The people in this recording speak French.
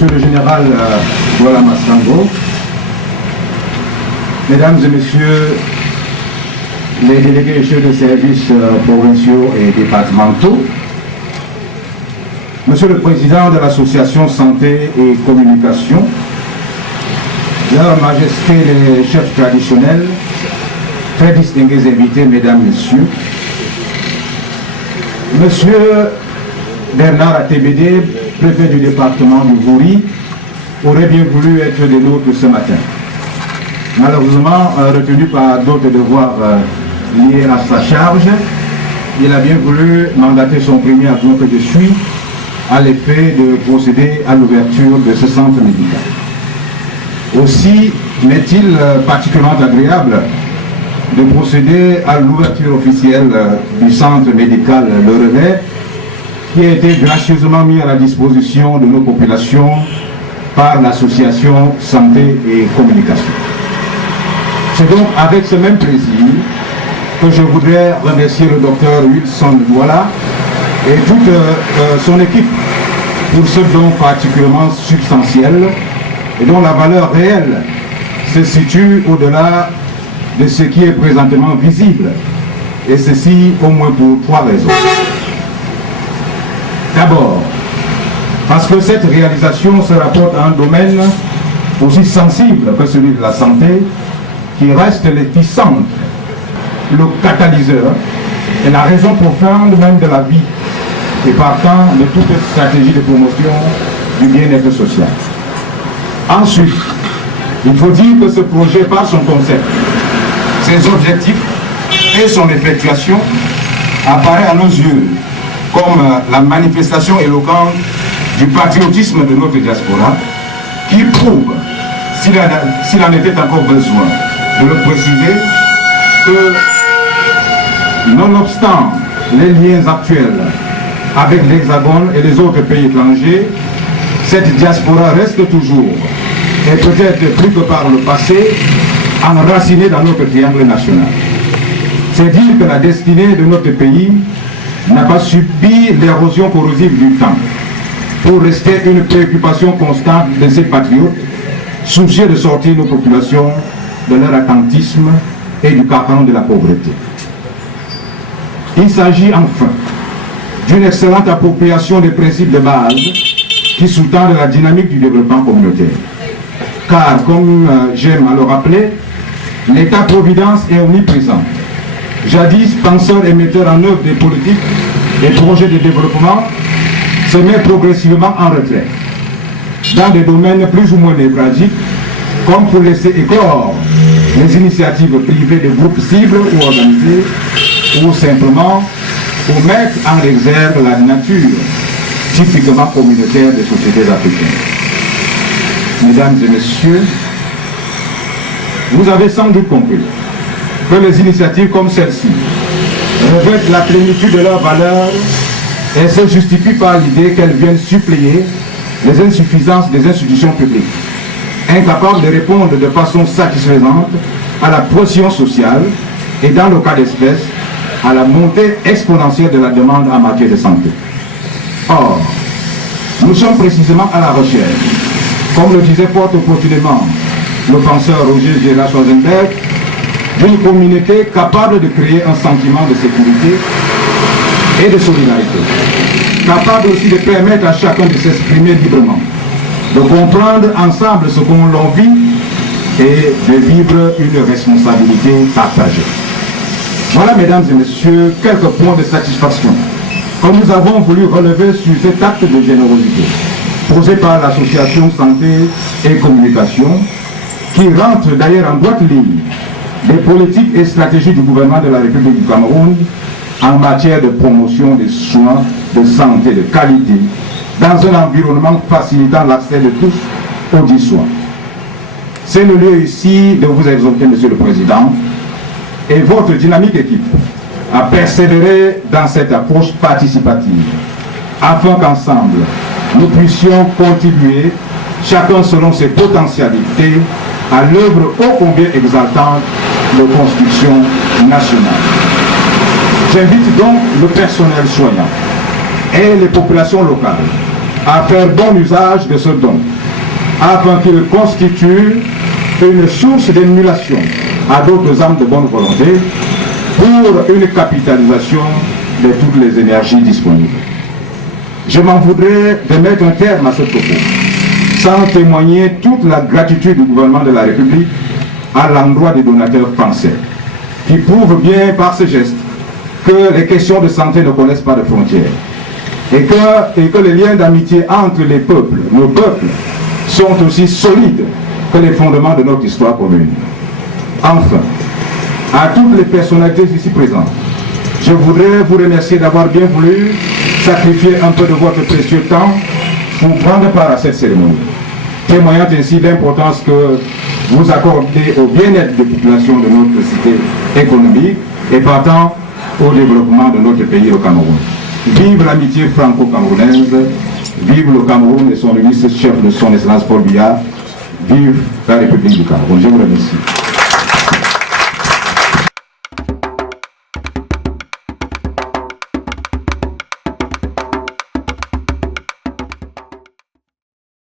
Monsieur le Général Douala Massango, Mesdames et Messieurs les délégués chefs de services provinciaux et départementaux, Monsieur le Président de l'Association Santé et Communication, Leur Majesté les chefs traditionnels, très distingués invités, Mesdames, Messieurs, Monsieur Bernard Atebede, préfet du département du Gouri, aurait bien voulu être des nôtres ce matin. Malheureusement, retenu par d'autres devoirs liés à sa charge, il a bien voulu mandater son premier adjoint que je suis à l'effet de procéder à l'ouverture de ce centre médical. Aussi m'est-il particulièrement agréable de procéder à l'ouverture officielle du centre médical Le Relais, qui a été gracieusement mis à la disposition de nos populations par l'association Santé et Communication. C'est donc avec ce même plaisir que je voudrais remercier le docteur Wilson Douala et toute son équipe pour ce don particulièrement substantiel et dont la valeur réelle se situe au-delà de ce qui est présentement visible, et ceci au moins pour 3 raisons. D'abord, parce que cette réalisation se rapporte à un domaine aussi sensible que celui de la santé, qui reste l'épicentre, le catalyseur et la raison profonde même de la vie, et partant de toute stratégie de promotion du bien-être social. Ensuite, il faut dire que ce projet, par son concept, ses objectifs et son effectuation, apparaît à nos yeux comme la manifestation éloquente du patriotisme de notre diaspora, qui prouve, s'il en était encore besoin de le préciser, que nonobstant les liens actuels avec l'Hexagone et les autres pays étrangers, cette diaspora reste toujours, et peut-être plus que par le passé, enracinée dans notre triangle national. C'est dire que la destinée de notre pays n'a pas subi l'érosion corrosive du temps, pour rester une préoccupation constante de ces patriotes, soucieux de sortir nos populations de leur attentisme et du carcan de la pauvreté. Il s'agit enfin d'une excellente appropriation des principes de base qui sous-tendent la dynamique du développement communautaire. Car, comme j'aime à le rappeler, l'État-providence est omniprésent. Jadis penseur et metteur en œuvre des politiques et projets de développement, se met progressivement en retrait dans des domaines plus ou moins névralgiques, comme pour laisser éclore les initiatives privées de groupes cibles ou organisés, ou simplement pour mettre en exergue la nature typiquement communautaire des sociétés africaines. Mesdames et messieurs, vous avez sans doute compris que les initiatives comme celle-ci revêtent la plénitude de leurs valeurs et se justifient par l'idée qu'elles viennent suppléer les insuffisances des institutions publiques, incapables de répondre de façon satisfaisante à la pression sociale et, dans le cas d'espèce, à la montée exponentielle de la demande en matière de santé. Or, nous sommes précisément à la recherche, comme le disait fort opportunément le penseur Roger Gérard Schwarzenberg, d'une communauté capable de créer un sentiment de sécurité et de solidarité, capable aussi de permettre à chacun de s'exprimer librement, de comprendre ensemble ce qu'on l'on vit et de vivre une responsabilité partagée. Voilà, mesdames et messieurs, quelques points de satisfaction que nous avons voulu relever sur cet acte de générosité posé par l'association Santé et Communication, qui rentre d'ailleurs en droite ligne des politiques et stratégies du gouvernement de la République du Cameroun en matière de promotion des soins de santé de qualité dans un environnement facilitant l'accès de tous aux dits soins. C'est le lieu ici de vous exhorter, Monsieur le Président, et votre dynamique équipe à persévérer dans cette approche participative, afin qu'ensemble, nous puissions contribuer, chacun selon ses potentialités, à l'œuvre ô combien exaltante de construction nationale. J'invite donc le personnel soignant et les populations locales à faire bon usage de ce don afin qu'il constitue une source d'émulation à d'autres âmes de bonne volonté pour une capitalisation de toutes les énergies disponibles. Je m'en voudrais de mettre un terme à ce propos, sans témoigner toute la gratitude du gouvernement de la République à l'endroit des donateurs français, qui prouvent bien par ce geste que les questions de santé ne connaissent pas de frontières et que les liens d'amitié entre les peuples, nos peuples, sont aussi solides que les fondements de notre histoire commune. Enfin, à toutes les personnalités ici présentes, je voudrais vous remercier d'avoir bien voulu sacrifier un peu de votre précieux temps pour prendre part à cette cérémonie, témoignant ainsi l'importance que vous accordez au bien-être des populations de notre cité économique et partant au développement de notre pays, le Cameroun. Vive l'amitié franco-camerounaise, vive le Cameroun et son ministre chef de son Excellence Paul Biya, vive la République du Cameroun. Je vous remercie.